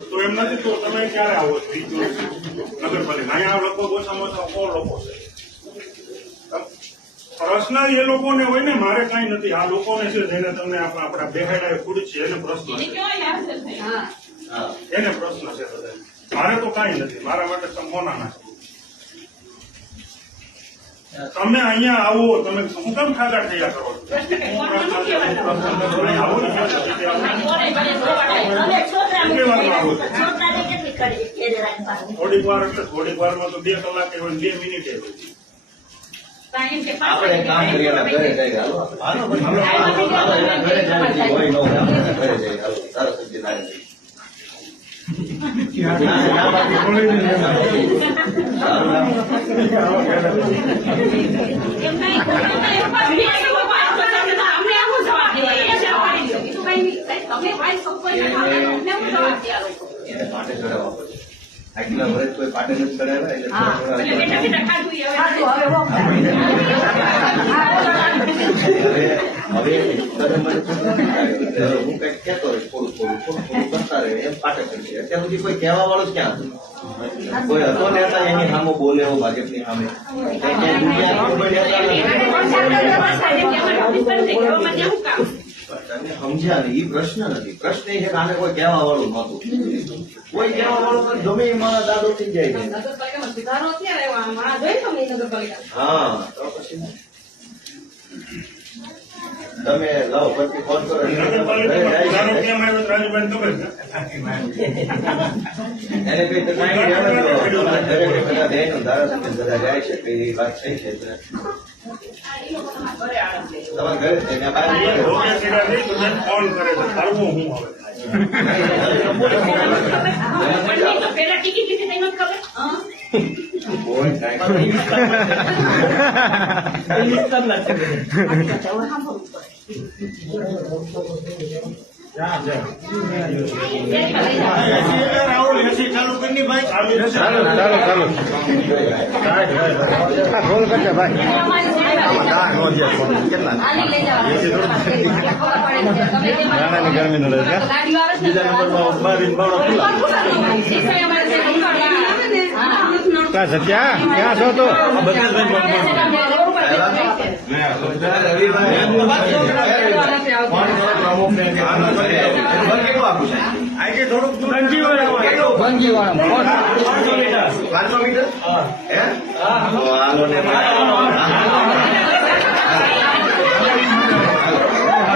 તો એમ નથી તો તમે ક્યારે આવો છો નગરપાલિકા? અહીંયા લોકો ઓછામાં ઓછા 100 લોકો છે. પ્રશ્ન એ લોકોને હોય ને, મારે કઈ નથી. આ લોકોને છે જેને તમને આપણા બેહાડા ફૂડ છે એને પ્રશ્ન છે, એને પ્રશ્ન છે બધા. મારે તો કઈ નથી, મારા માટે સંપૂર્ણ. તમે અહીંયા આવો, તમે શું કામ ખાધા થયા કરો છો? થોડીક વાર એટલે થોડીક વારમાં તો 2 કલાકે હોય, 2 મિનિટે હોય. આપણે કામ કરીએ ઘરે જઈ હાલો પાટે ચડાવવા પડે. આટલા વર્ષ કોઈ પાટે નથી ચડાવ્યા એટલે હવે હું કઈક કહેતો રહીશ, થોડું કરતા રહે એમ પાટે ચડશે. અત્યાર સુધી કોઈ કહેવા વાળું જ ક્યાં હતું? કોઈ હતો નેતા એની સામે બોલે એવો ભાજપની સામે સમજ્યા નહીં. એ પ્રશ્ન નથી. પ્રશ્ન એ છે કે આને કોઈ કહેવા વાળું નહોતું. કોઈ કહેવા વાળું ગમે એમાં દાદો થઈ જાય છે. હા તો પછી તમે લાવો પછી ફોન કરો. એને કઈ બધા જાય છે કઈ વાત થઈ છે તમારા ઘરે ફોન કરે છે, કરવું હું હવે પેલા ટિકિટ લીધી તને ખબર? ગરમી નો બીજા નંબર ક્યાં સત્યા ક્યાં છો તો $500 મીટર?